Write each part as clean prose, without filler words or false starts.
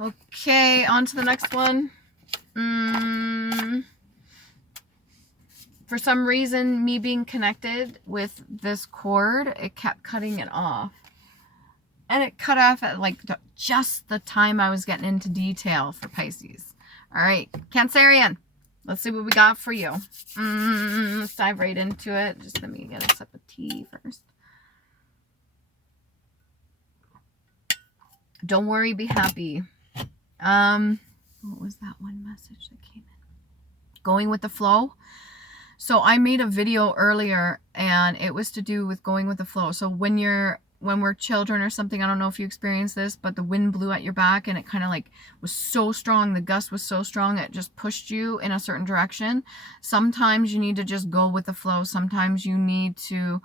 Okay, on to the next one. For some reason, me being connected with this cord, it kept cutting it off. And it cut off at like just the time I was getting into detail for Pisces. All right, Cancerian. Let's see what we got for you. Let's dive right into it. Just let me get a sip of tea first. Don't worry, be happy. What was that one message that came in? Going with the flow. So I made a video earlier and it was to do with going with the flow. So when we're children or something, I don't know if you experienced this, but the wind blew at your back and it kind of like was so strong, the gust was so strong, it just pushed you in a certain direction. Sometimes you need to just go with the flow. Sometimes you need to,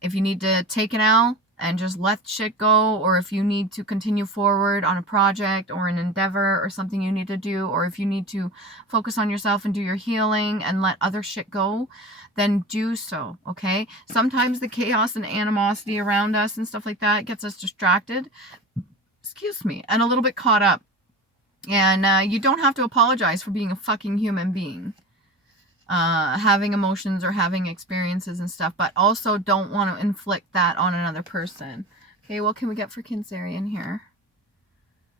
if you need to take an L and just let shit go, or if you need to continue forward on a project or an endeavor or something you need to do, or if you need to focus on yourself and do your healing and let other shit go, then do so, okay? Sometimes the chaos and animosity around us and stuff like that gets us distracted, excuse me, and a little bit caught up. And you don't have to apologize for being a fucking human being. Having emotions or having experiences and stuff, but also don't want to inflict that on another person. Okay, what can we get for Cancerian here?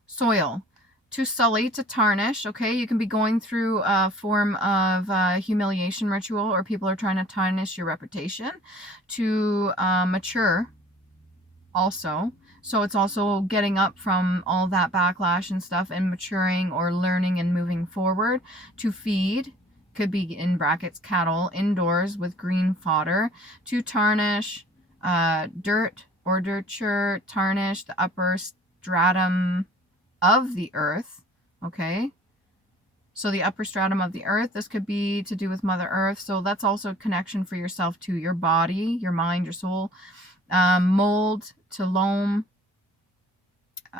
Soil. To sully, to tarnish, okay? You can be going through a form of humiliation ritual, or people are trying to tarnish your reputation. To mature, also. So it's also getting up from all that backlash and stuff and maturing or learning and moving forward. To feed. Could be in brackets cattle indoors with green fodder. To tarnish, dirt or dirture, tarnish the upper stratum of the earth. Okay, so the upper stratum of the earth, this could be to do with Mother Earth. So that's also a connection for yourself to your body, your mind, your soul. Mold to loam,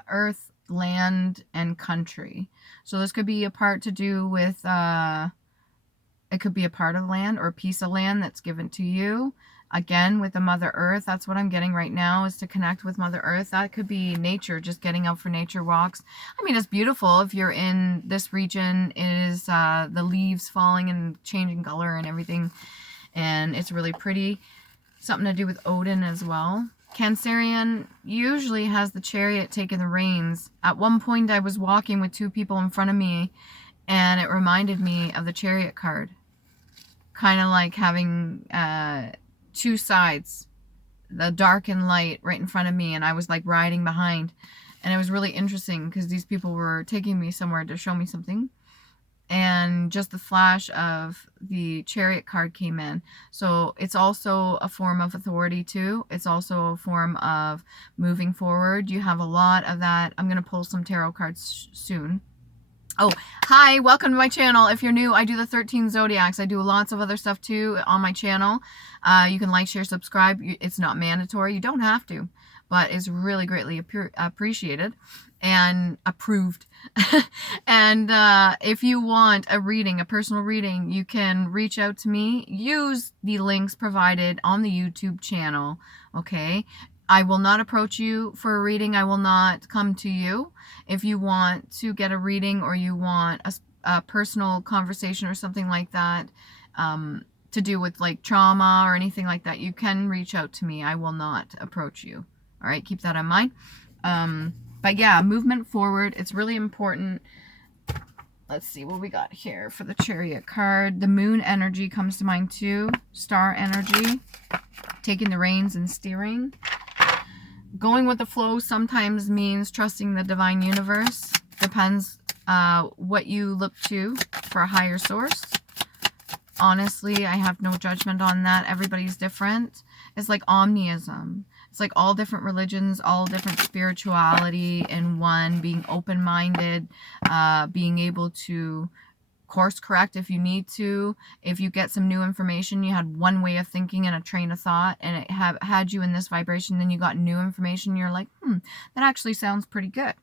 earth, land, and country. So this could be a part to do with it could be a part of land or a piece of land that's given to you. Again, with the Mother Earth, that's what I'm getting right now, is to connect with Mother Earth. That could be nature, just getting out for nature walks. I mean, it's beautiful if you're in this region. It is the leaves falling and changing color and everything. And it's really pretty. Something to do with Odin as well. Cancerian usually has the Chariot taking the reins. At one point, I was walking with two people in front of me, and it reminded me of the Chariot card. Kind of like having two sides, the dark and light right in front of me, and I was like riding behind. And it was really interesting because these people were taking me somewhere to show me something. And just the flash of the Chariot card came in. So it's also a form of authority too. It's also a form of moving forward. You have a lot of that. I'm going to pull some tarot cards soon. Oh, hi, welcome to my channel. If you're new, I do the 13 zodiacs. I do lots of other stuff too on my channel. You can like, share, subscribe. It's not mandatory. You don't have to, but it's really greatly appreciated and approved. And if you want a reading, a personal reading, you can reach out to me. Use the links provided on the YouTube channel, okay? I will not approach you for a reading. I will not come to you. If you want to get a reading or you want a personal conversation or something like that to do with like trauma or anything like that, you can reach out to me. I will not approach you. All right, keep that in mind. But yeah, movement forward. It's really important. Let's see what we got here for the Chariot card. The moon energy comes to mind too. Star energy. Taking the reins and steering. Going with the flow sometimes means trusting the divine universe. Depends what you look to for a higher source. Honestly, I have no judgment on that. Everybody's different. It's like omniism. It's like all different religions, all different spirituality in one, being open-minded, being able to course correct if you need to. If you get some new information, you had one way of thinking and a train of thought, and it had you in this vibration, then you got new information, you're like, that actually sounds pretty good.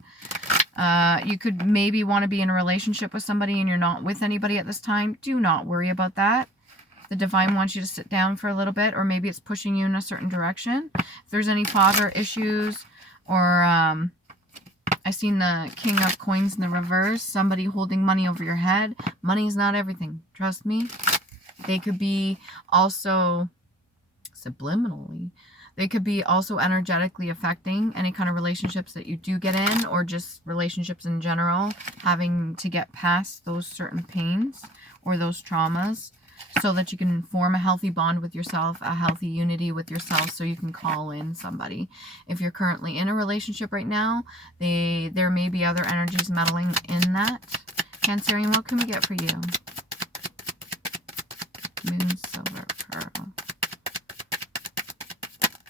You could maybe want to be in a relationship with somebody and you're not with anybody at this time. Do not worry about that. The divine wants you to sit down for a little bit, or maybe it's pushing you in a certain direction. If there's any father issues or I seen the King of Coins in the reverse. Somebody holding money over your head. Money is not everything. Trust me. They could be also subliminally. They could be also energetically affecting any kind of relationships that you do get in, or just relationships in general, having to get past those certain pains or those traumas so that you can form a healthy bond with yourself, a healthy unity with yourself, so you can call in somebody. If you're currently in a relationship right now, there may be other energies meddling in that. Cancerian, what can we get for you? Moon, silver, pearl.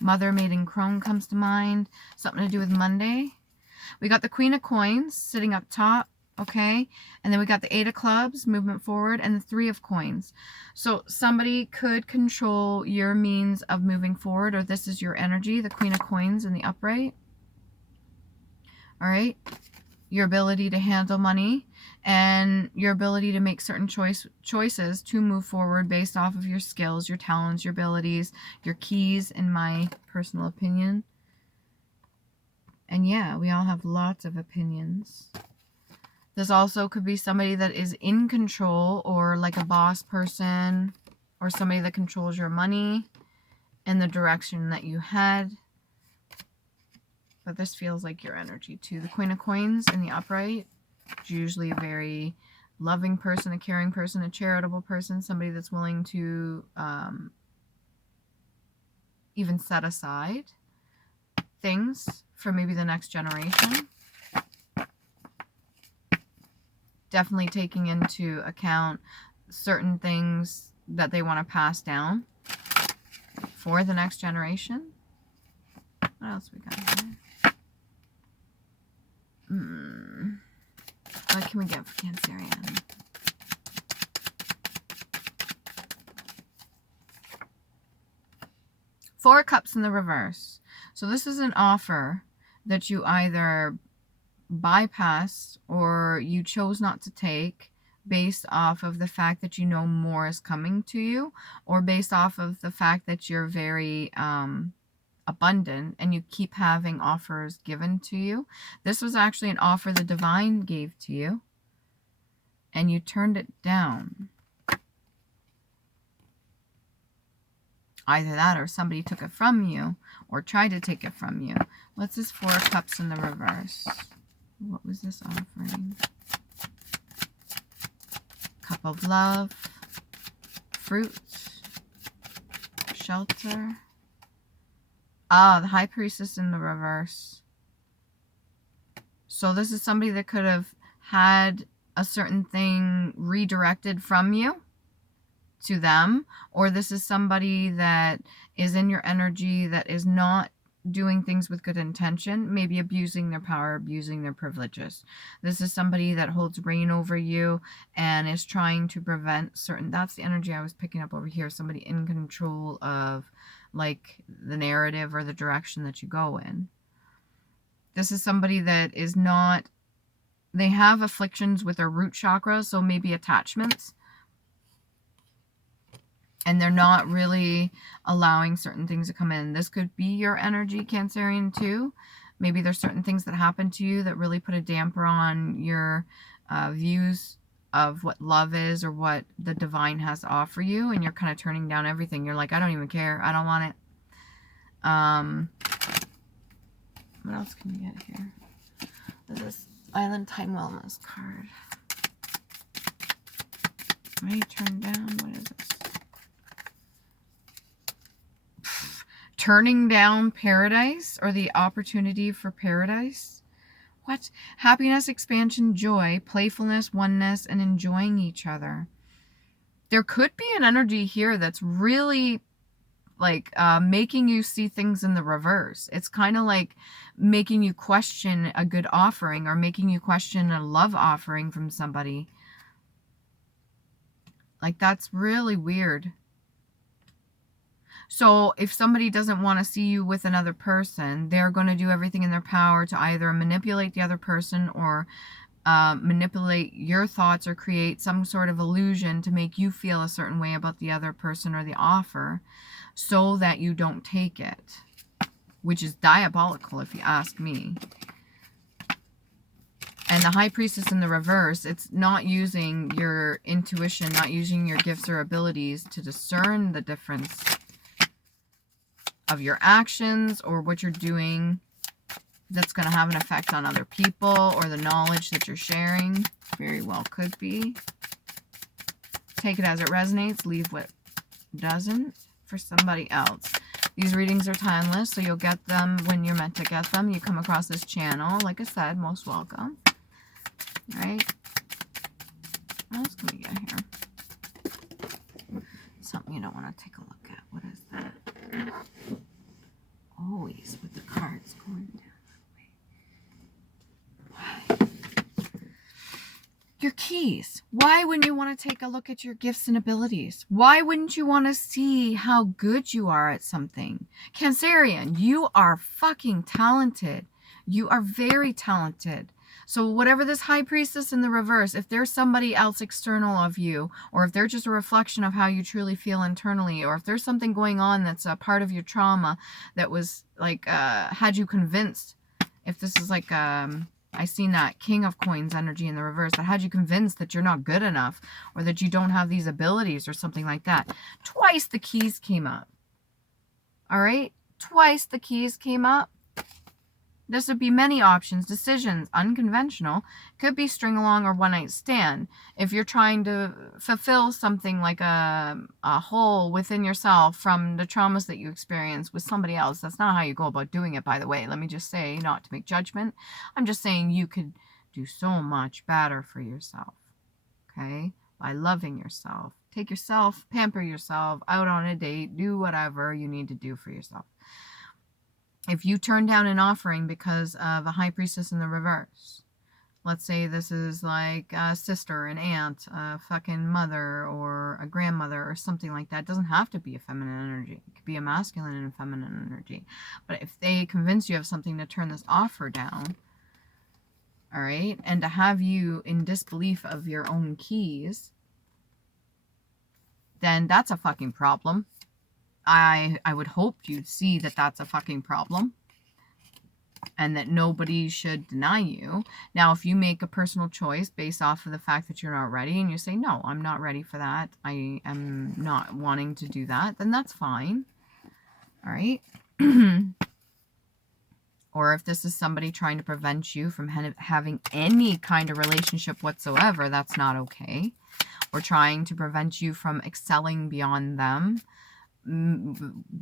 Mother, maiden, crone comes to mind. Something to do with Monday. We got the Queen of Coins sitting up top. Okay, and then we got the 8 of Clubs, movement forward, and the 3 of Coins. So somebody could control your means of moving forward, or this is your energy, the Queen of Coins in the upright. All right, your ability to handle money and your ability to make certain choices to move forward based off of your skills, your talents, your abilities, your keys, in my personal opinion. And yeah, we all have lots of opinions. This also could be somebody that is in control, or like a boss person, or somebody that controls your money in the direction that you head. But this feels like your energy too. The Queen of Coins in the upright, usually a very loving person, a caring person, a charitable person, somebody that's willing to even set aside things for maybe the next generation. Definitely taking into account certain things that they want to pass down for the next generation. What else we got here? What can we get for Cancerian? Four of Cups in the reverse. So this is an offer that you either bypassed or you chose not to take based off of the fact that you know more is coming to you, or based off of the fact that you're very abundant and you keep having offers given to you. This was actually an offer the divine gave to you and you turned it down. Either that or somebody took it from you or tried to take it from you. What's this Four of Cups in the reverse? What was this offering? Cup of Love, fruit, shelter. Ah, the High Priestess in the reverse. So this is somebody that could have had a certain thing redirected from you to them, or this is somebody that is in your energy that is not doing things with good intention, maybe abusing their power, abusing their privileges. This is somebody that holds reign over you and is trying to prevent certain, that's the energy I was picking up over here, somebody in control of like the narrative or the direction that you go in. This is somebody that is not, they have afflictions with their root chakra, so maybe attachments. And they're not really allowing certain things to come in. This could be your energy, Cancerian, too. Maybe there's certain things that happen to you that really put a damper on your views of what love is or what the divine has to offer you. And you're kind of turning down everything. You're like, I don't even care. I don't want it. What else can we get here? This is Island Time Wellness card. May turn down. What is this? Turning down paradise, or the opportunity for paradise. What? Happiness, expansion, joy, playfulness, oneness, and enjoying each other. There could be an energy here that's really like making you see things in the reverse. It's kind of like making you question a good offering, or making you question a love offering from somebody. Like, that's really weird. So if somebody doesn't want to see you with another person, they're going to do everything in their power to either manipulate the other person or manipulate your thoughts or create some sort of illusion to make you feel a certain way about the other person or the offer so that you don't take it, which is diabolical if you ask me. And the High Priestess in the reverse, it's not using your intuition, not using your gifts or abilities to discern the difference of your actions or what you're doing that's going to have an effect on other people, or the knowledge that you're sharing. Very well could be. Take it as it resonates. Leave what doesn't for somebody else. These readings are timeless, so you'll get them when you're meant to get them. You come across this channel. Like I said, most welcome. All right. What else can we get here? Something you don't want to take a look at. What is that? Always with the cards going down. Your keys. Why wouldn't you want to take a look at your gifts and abilities? Why wouldn't you want to see how good you are at something? Cancerian, you are fucking talented. You are very talented. So whatever this High Priestess in the reverse, if there's somebody else external of you, or if they're just a reflection of how you truly feel internally, or if there's something going on that's a part of your trauma that was like, had you convinced, if this is like, I seen that King of Coins energy in the reverse that had you convinced that you're not good enough or that you don't have these abilities or something like that. Twice the keys came up. All right? Twice the keys came up. This would be many options, decisions, unconventional. Could be string along or one night stand. If you're trying to fulfill something like a hole within yourself from the traumas that you experience with somebody else, that's not how you go about doing it, by the way. Let me just say, not to make judgment. I'm just saying you could do so much better for yourself, okay? By loving yourself. Take yourself, pamper yourself, out on a date, do whatever you need to do for yourself. If you turn down an offering because of a High Priestess in the reverse, let's say this is like a sister, an aunt, a fucking mother, or a grandmother, or something like that. It doesn't have to be a feminine energy. It could be a masculine and a feminine energy. But if they convince you of something to turn this offer down, all right, and to have you in disbelief of your own keys, then that's a fucking problem. I would hope you'd see that that's a fucking problem and that nobody should deny you. Now, if you make a personal choice based off of the fact that you're not ready and you say, no, I'm not ready for that, I am not wanting to do that, then that's fine. All right. Or if this is somebody trying to prevent you from having any kind of relationship whatsoever, that's not okay. Or trying to prevent you from excelling beyond them,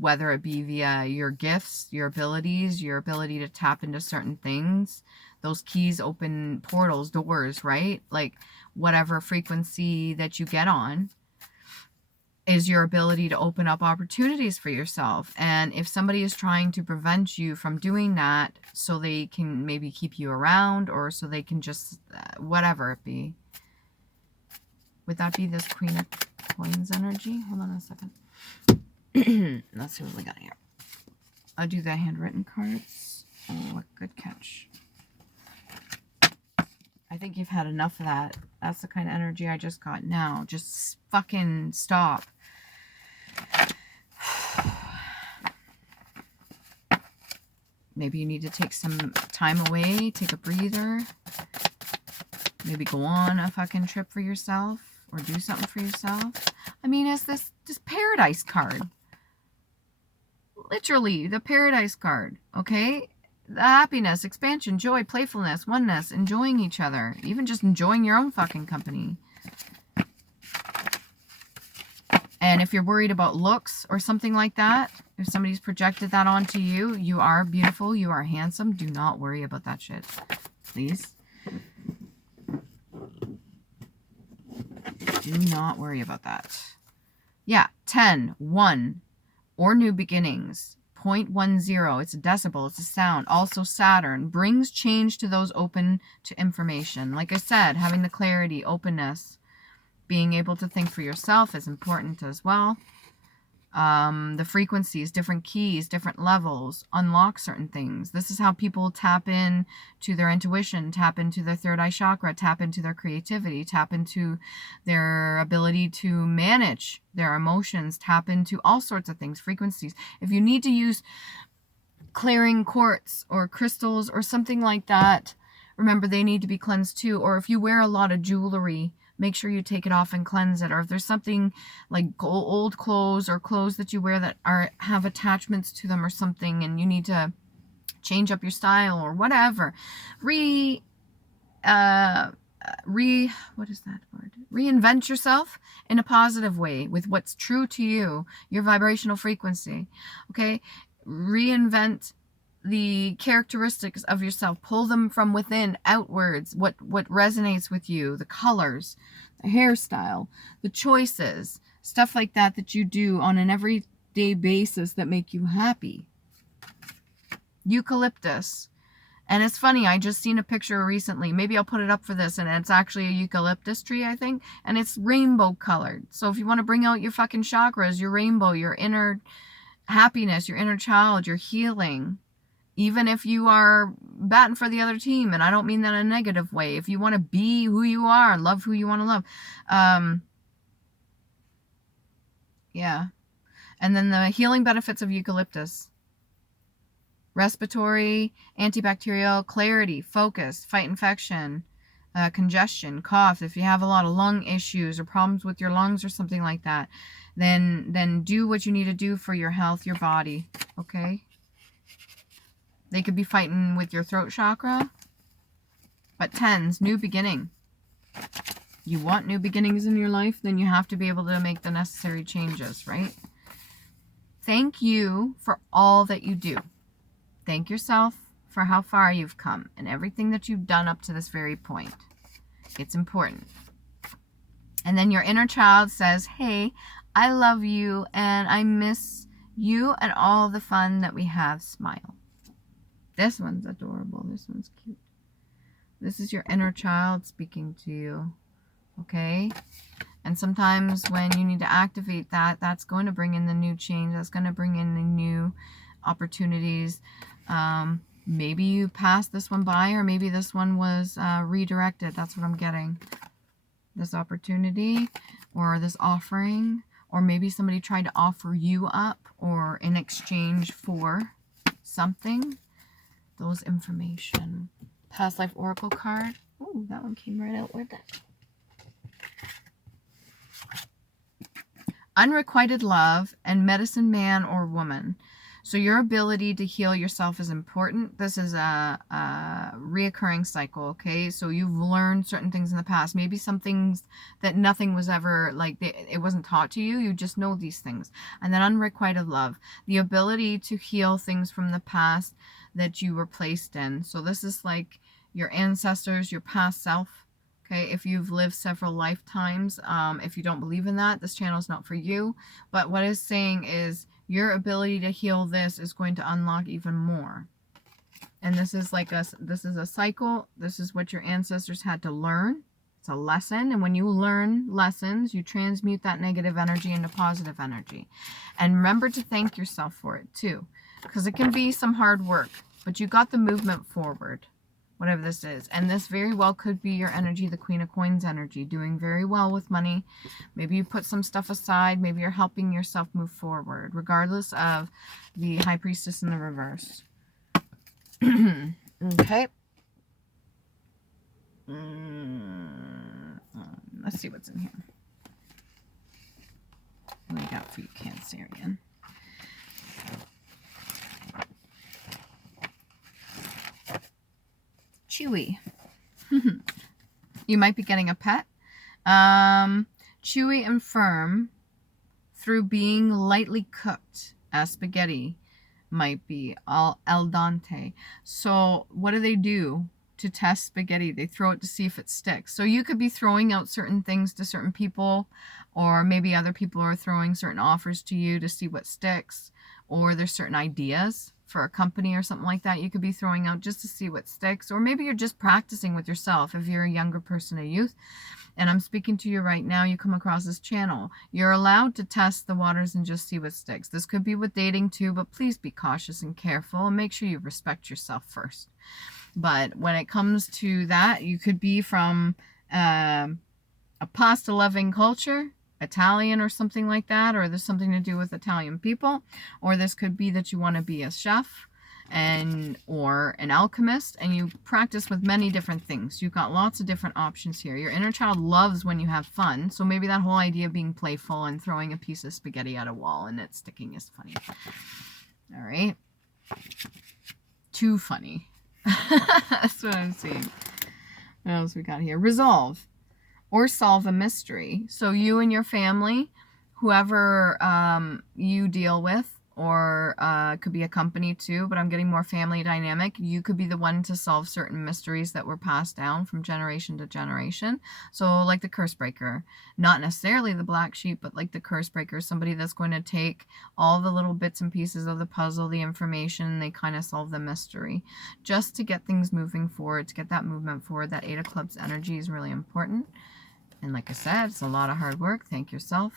whether it be via your gifts, your abilities, your ability to tap into certain things. Those keys open portals, doors, right? Like whatever frequency that you get on is your ability to open up opportunities for yourself. And if somebody is trying to prevent you from doing that so they can maybe keep you around, or so they can just, whatever it be. Would that be this Queen of Coins energy? Hold on a second. Let's see what we got here. I'll do the handwritten cards. Oh, good catch. I think you've had enough of that. That's the kind of energy I just got now. Just fucking stop. Maybe you need to take some time away, take a breather. Maybe go on a fucking trip for yourself or do something for yourself. I mean, it's this paradise card. Literally, the paradise card, okay? The happiness, expansion, joy, playfulness, oneness, enjoying each other. Even just enjoying your own fucking company. And if you're worried about looks or something like that, if somebody's projected that onto you, you are beautiful, you are handsome, do not worry about that shit. Please. Do not worry about that. Yeah, 10, 1. Or new beginnings, 0.10, it's a decibel, it's a sound. Also Saturn brings change to those open to information. Like I said, having the clarity, openness, being able to think for yourself is important as well. The frequencies, different keys, different levels, unlock certain things. This is how people tap in to their intuition, tap into their third eye chakra, tap into their creativity, tap into their ability to manage their emotions, tap into all sorts of things, frequencies. If you need to use clearing quartz or crystals or something like that, remember they need to be cleansed too. Or if you wear a lot of jewelry, make sure you take it off and cleanse it. Or if there's something like old clothes or clothes that you wear that have attachments to them or something, and you need to change up your style or whatever, what is that word? Reinvent yourself in a positive way with what's true to you, your vibrational frequency. Okay? Reinvent the characteristics of yourself. Pull them from within outwards. What resonates with you, the colors, the hairstyle, the choices, stuff like that that you do on an everyday basis that make you happy. Eucalyptus. And it's funny, I just seen a picture recently. Maybe I'll put it up for this, and it's actually a eucalyptus tree, I think. And it's rainbow colored. So if you want to bring out your fucking chakras, your rainbow, your inner happiness, your inner child, your healing, even if you are batting for the other team, and I don't mean that in a negative way. If you want to be who you are, love who you want to love. Yeah. And then the healing benefits of eucalyptus. Respiratory, antibacterial, clarity, focus, fight infection, congestion, cough. If you have a lot of lung issues or problems with your lungs or something like that, then do what you need to do for your health, your body, okay? They could be fighting with your throat chakra. But 10s, new beginning. You want new beginnings in your life, then you have to be able to make the necessary changes, right? Thank you for all that you do. Thank yourself for how far you've come and everything that you've done up to this very point. It's important. And then your inner child says, hey, I love you and I miss you and all the fun that we have. Smile. This one's adorable. This one's cute. This is your inner child speaking to you. Okay? And sometimes when you need to activate that, that's going to bring in the new change. That's going to bring in the new opportunities. Maybe you passed this one by, or maybe this one was redirected. That's what I'm getting. This opportunity or this offering, or maybe somebody tried to offer you up or in exchange for something. Those information. Past life oracle card. Oh, that one came right out with it. Unrequited love and medicine man or woman. So your ability to heal yourself is important. This is a reoccurring cycle, okay? So you've learned certain things in the past. Maybe some things that nothing was ever, like, it wasn't taught to you. You just know these things. And then unrequited love. The ability to heal things from the past that you were placed in. So this is like your ancestors, your past self. Okay, if you've lived several lifetimes, if you don't believe in that, this channel is not for you. But what it's saying is your ability to heal this is going to unlock even more. And this is like this is a cycle. This is what your ancestors had to learn. It's a lesson. And when you learn lessons, you transmute that negative energy into positive energy. And remember to thank yourself for it too, because it can be some hard work, but you got the movement forward. Whatever this is. And this very well could be your energy, the Queen of Coins energy, doing very well with money. Maybe you put some stuff aside. Maybe you're helping yourself move forward, regardless of the High Priestess in the reverse. Okay. Let's see what's in here. What do we got for you, Cancerian? Chewy. You might be getting a pet. Chewy and firm through being lightly cooked as spaghetti might be al dente. So what do they do to test spaghetti? They throw it to see if it sticks. So you could be throwing out certain things to certain people, or maybe other people are throwing certain offers to you to see what sticks, or there's certain ideas for a company or something like that you could be throwing out just to see what sticks. Or maybe you're just practicing with yourself if you're a younger person, a youth. And I'm speaking to you right now, you come across this channel. You're allowed to test the waters and just see what sticks. This could be with dating too, but please be cautious and careful and make sure you respect yourself first. But when it comes to that, you could be from a pasta-loving culture, Italian or something like that, or there's something to do with Italian people, or this could be that you want to be a chef and or an alchemist, and you practice with many different things. You've got lots of different options here. Your inner child loves when you have fun, so maybe that whole idea of being playful and throwing a piece of spaghetti at a wall and it sticking is funny. All right. Too funny. That's what I'm seeing. What else we got here? Resolve or solve a mystery. So you and your family, whoever you deal with, or could be a company too, but I'm getting more family dynamic. You could be the one to solve certain mysteries that were passed down from generation to generation. So like the curse breaker, not necessarily the black sheep, but like the curse breaker, somebody that's going to take all the little bits and pieces of the puzzle, the information, they kind of solve the mystery just to get things moving forward, to get that movement forward. That 8 of Clubs energy is really important. And like I said, it's a lot of hard work. Thank yourself.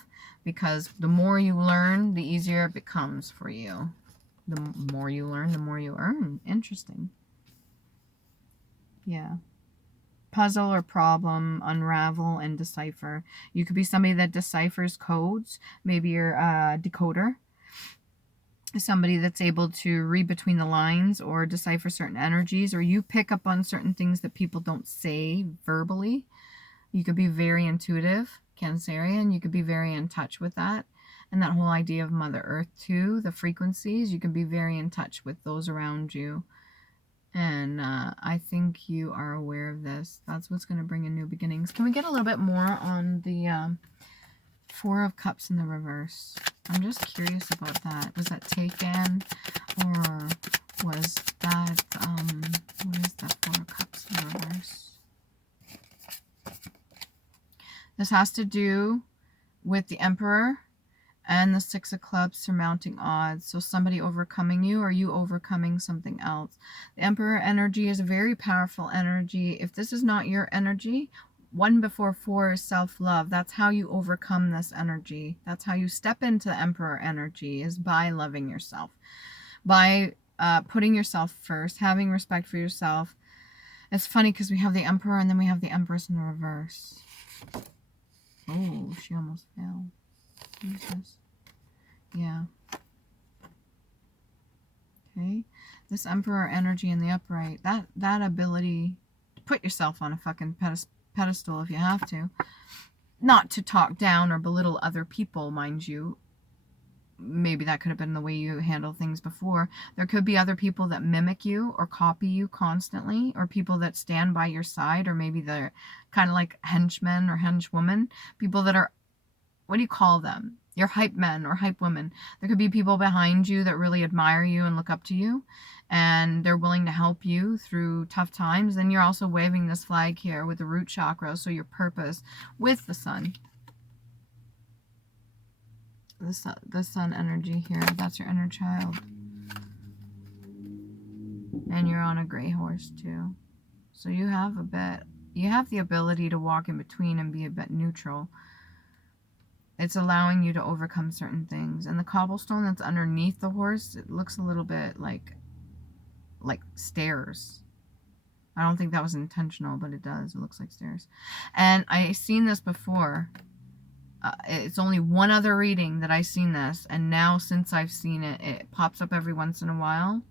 Because the more you learn, the easier it becomes for you. The more you learn, the more you earn. Interesting. Yeah. Puzzle or problem, unravel and decipher. You could be somebody that deciphers codes. Maybe you're a decoder. Somebody that's able to read between the lines or decipher certain energies, or you pick up on certain things that people don't say verbally. You could be very intuitive, Cancerian. You could be very in touch with that. And that whole idea of Mother Earth too, the frequencies, you can be very in touch with those around you. And I think you are aware of this. That's what's going to bring in new beginnings. Can we get a little bit more on the 4 of Cups in the reverse? I'm just curious about that. Was that taken, or was that, what is that 4 of Cups in the reverse? This has to do with the Emperor and the 6 of Clubs surmounting odds. So somebody overcoming you, or you overcoming something else. The Emperor energy is a very powerful energy. If this is not your energy, 1 before 4 is self-love. That's how you overcome this energy. That's how you step into the Emperor energy, is by loving yourself. By putting yourself first, having respect for yourself. It's funny because we have the Emperor and then we have the Empress in the reverse. Oh, she almost fell. Who's this? Yeah. Okay. This Emperor energy in the upright, that ability to put yourself on a fucking pedestal if you have to. Not to talk down or belittle other people, mind you. Maybe that could have been the way you handled things before. There could be other people that mimic you or copy you constantly, or people that stand by your side, or maybe they're kind of like henchmen or henchwomen. People that are, what do you call them? Your hype men or hype women. There could be people behind you that really admire you and look up to you, and they're willing to help you through tough times. And you're also waving this flag here with the root chakra, so your purpose with the sun. The sun energy here, that's your inner child. And you're on a gray horse too. So you have the ability to walk in between and be a bit neutral. It's allowing you to overcome certain things. And the cobblestone that's underneath the horse, it looks a little bit like stairs. I don't think that was intentional, but it does. It looks like stairs. And I've seen this before. It's only one other reading that I've seen this, and now since I've seen it, it pops up every once in a while,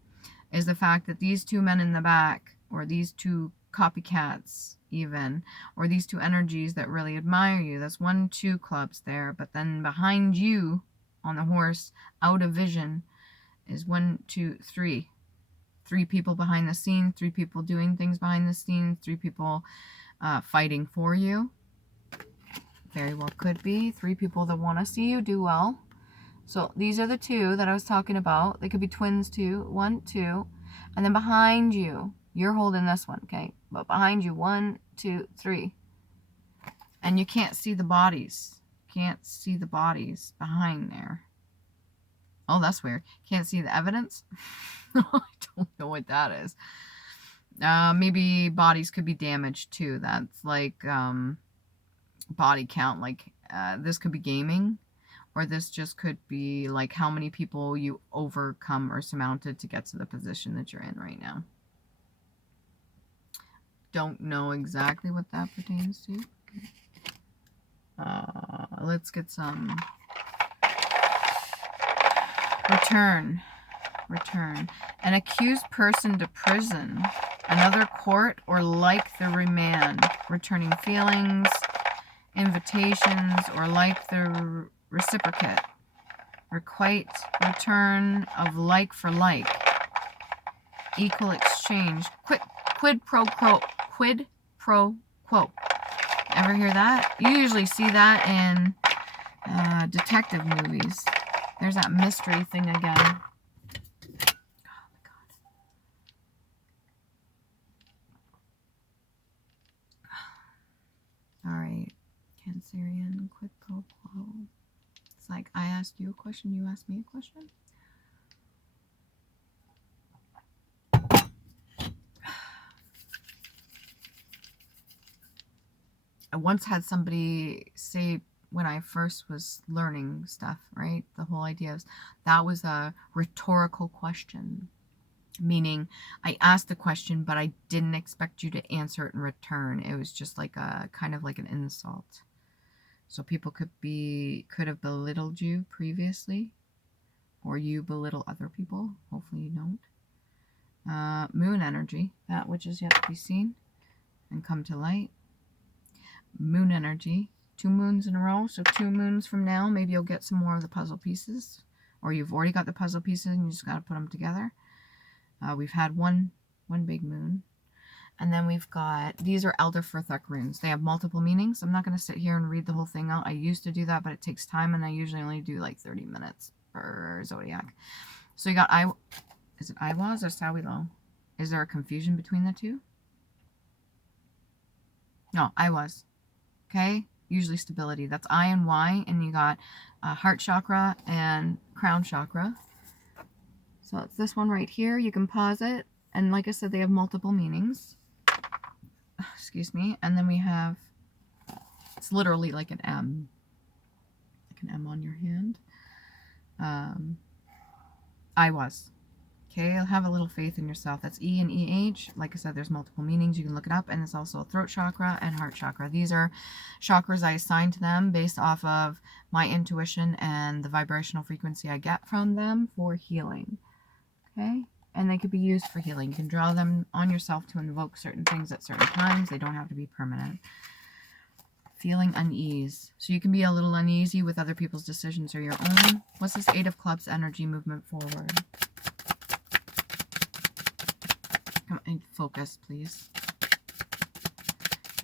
is the fact that these 2 men in the back, or these 2 copycats even, or these 2 energies that really admire you, that's 1, 2 clubs there, but then behind you on the horse, out of vision, is 1, 2, 3. 3 people behind the scenes, 3 people doing things behind the scenes, 3 people fighting for you. Very well could be 3 people that want to see you do well. So these are the 2 that I was talking about. They could be twins too. 1, 2. And then behind you, you're holding this one, okay? But behind you, 1, 2, 3. And you can't see the bodies. Can't see the bodies behind there. Oh, that's weird. Can't see the evidence? I don't know what that is. Maybe bodies could be damaged too. That's like... body count, like this could be gaming, or this just could be like how many people you overcome or surmounted to get to the position that you're in right now. Don't know exactly what that pertains to. Let's get some return. return. An accused person to prison, another court, or like the remand. Returning feelings, invitations, or like the reciprocate. Requite, return of like for like. Equal exchange. Quid pro quo. Quid pro quo. Ever hear that? You usually see that in detective movies. There's that mystery thing again. Oh my God. All right. Cancerian, quid pro quo. It's like I asked you a question, you asked me a question. I once had somebody say when I first was learning stuff, right? The whole idea is that was a rhetorical question. Meaning I asked the question, but I didn't expect you to answer it in return. It was just like a kind of like an insult. So people could have belittled you previously, or you belittle other people. Hopefully you don't. Moon energy, that which is yet to be seen and come to light. Moon energy, 2 moons in a row. So 2 moons from now, maybe you'll get some more of the puzzle pieces, or you've already got the puzzle pieces and you just got to put them together. We've had one big moon. And then we've got, these are Elder Furthuk runes. They have multiple meanings. I'm not going to sit here and read the whole thing out. I used to do that, but it takes time, and I usually only do like 30 minutes per zodiac. So you got, is it Iwaz or Sawilo? Is there a confusion between the two? No, Iwaz. Okay? Usually stability. That's I and Y, and you got heart chakra and crown chakra. So it's this one right here. You can pause it. And like I said, they have multiple meanings. Excuse me. And then we have, it's literally like an M. Like an M on your hand. I was. Okay, have a little faith in yourself. That's E and EH. Like I said, there's multiple meanings. You can look it up. And it's also a throat chakra and heart chakra. These are chakras I assign to them based off of my intuition and the vibrational frequency I get from them for healing. Okay? And they could be used for healing. You can draw them on yourself to invoke certain things at certain times. They don't have to be permanent. Feeling unease. So you can be a little uneasy with other people's decisions or your own. What's this 8 of Clubs energy movement forward? Come on, focus, please.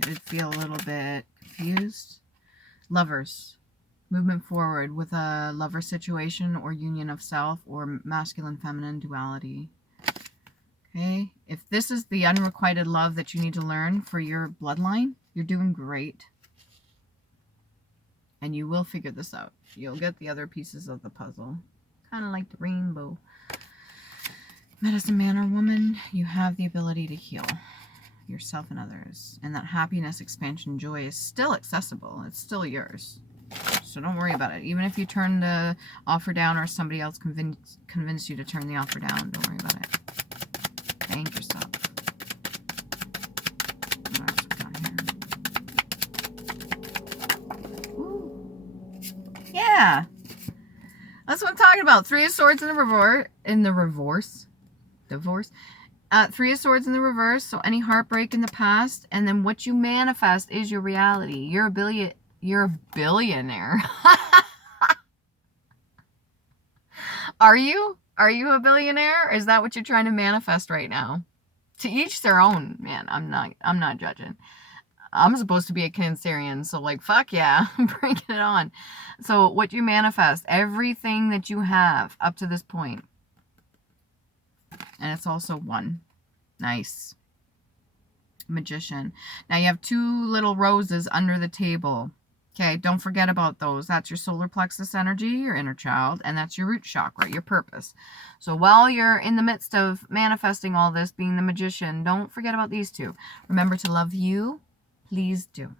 It would feel a little bit confused. Lovers. Movement forward with a lover situation or union of self or masculine-feminine duality. Okay? If this is the unrequited love that you need to learn for your bloodline, you're doing great. And you will figure this out. You'll get the other pieces of the puzzle. Kind of like the rainbow. Medicine man or woman, you have the ability to heal yourself and others. And that happiness, expansion, joy is still accessible. It's still yours. So don't worry about it. Even if you turn the offer down or somebody else convinced you to turn the offer down, don't worry about it. Thank yourself. What else we got here? Ooh. Yeah. That's what I'm talking about. 3 of Swords in the reverse. Divorce. 3 of Swords in the reverse. So any heartbreak in the past. And then what you manifest is your reality. You're a billionaire. Are you? Are you a billionaire? Is that what you're trying to manifest right now? To each their own, man. I'm not judging. I'm supposed to be a Cancerian, so like, fuck yeah, bring it on. So what you manifest, everything that you have up to this point. And it's also 1. Nice. Magician. Now you have 2 little roses under the table. Okay, don't forget about those. That's your solar plexus energy, your inner child, and that's your root chakra, your purpose. So while you're in the midst of manifesting all this, being the magician, don't forget about these 2. Remember to love you. Please do.